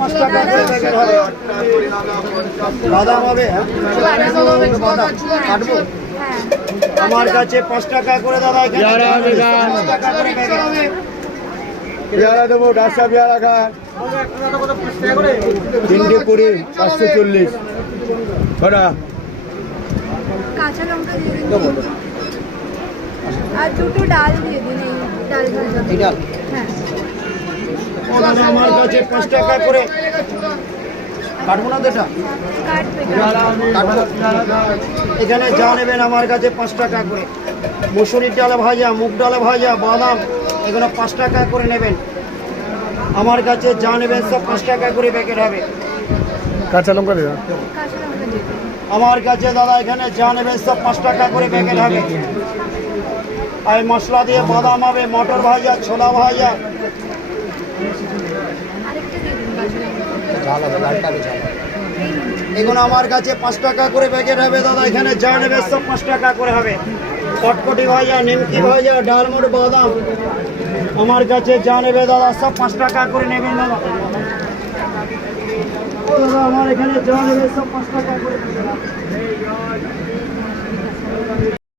5 টাকা করে প্যাকেট হবে। বাদাম হবে, বাদাম কাটবো। আমার কাছে 5 টাকা করে দাদা, এখানে 5 টাকা করে প্যাকেট হবে। পেয়ারা দেবো, ডাসা পেয়ারা খান। 3টে 20, 540। কটা? কাঁচা লঙ্কা দিয়ে দিন আর দুটো ডাল দিয়ে দিন। এই ডাল হ্যাঁ। ও দাদা আমার কাছে 5 টাকা করে কাটবো না, এটা এখানে যা নেবেন আমার কাছে 5 টাকা করে। মসুরির ডালে ভাজা, মুগ ডালে ভাজা, বাদাম, এগুলো 5 টাকা করে নেবেন। আমার কাছে যা নেবেন সব 5 টাকা করে প্যাকেট হবে। কাঁচা লঙ্কা দেবে। কাঁচা লঙ্কা দিয়ে দিন। আমার কাছে দাদা এখানে যা নেবেন সব 5 টাকা করে প্যাকেট হবে। আর মশলা দিয়ে বাদাম হবে, মটর ভাজা, ছোলা ভাজা, আরেকটা দিয়ে দিন কাঁচা লঙ্কা। এগুলো আমার কাছে 5 টাকা করে প্যাকেট হবে দাদা। এখানে যা নেবে সব 5 টাকা করে হবে। কটকটি ভাজা, নিমকি ভাজা, ডালমুট, বাদাম, আমার কাছে যা নেবে দাদা সব 5 টাকা করে নেবেন দাদা। ও দাদা আমার এখানে যা নেবে সব 5 টাকা করে।